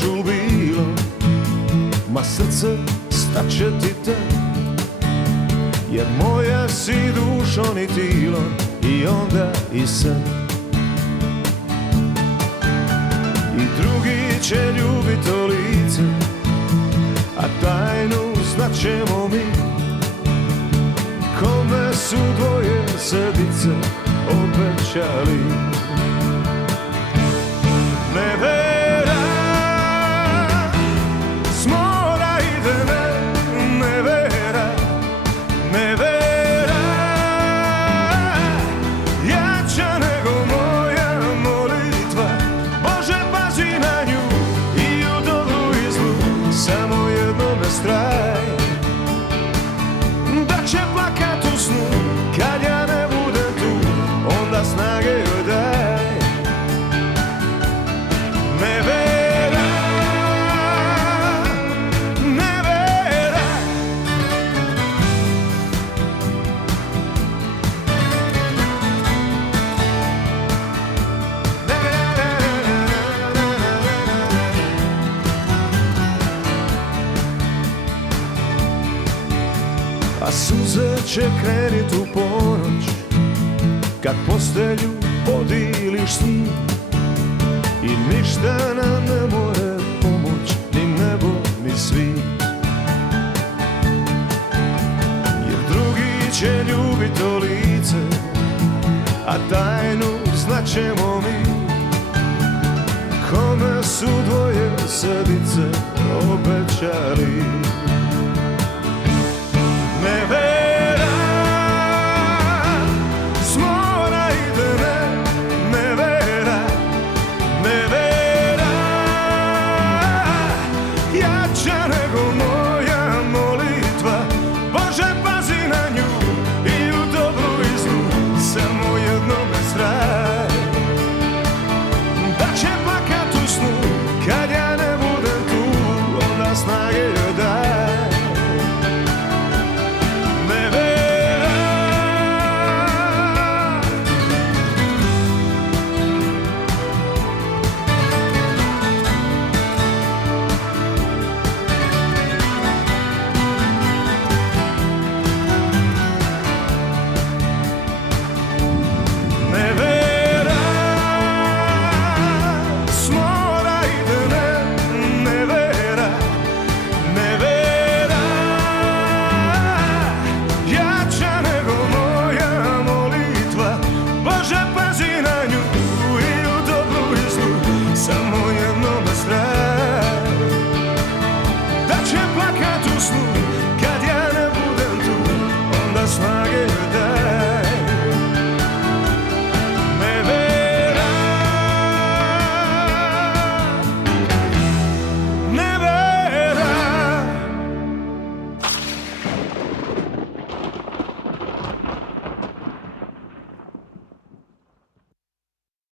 šul bilo, ma srce staće ti te, jer moja si dušom i tilom i onda i sad. I drugi će ljubit to lice, a tajnu znaćemo mi, kome su dvoje srdice obećali. Nevera s mora ide, nevera, nevera, jača nego moja molitva. Bože, pazi na nju i u dobru i zlu, samo jednome straj, da će plakat u snu kad ja ne budem tu, onda snage joj daj. Nevera, nevera, a suze će krenit u ponoć, kad postelju podiliš s njim, i ništa nam ne more pomoć, ni nebo, ni svit. Jer drugi će ljubit to lice, a tajnu znaćemo mi, kome su dvoje srdice obećali.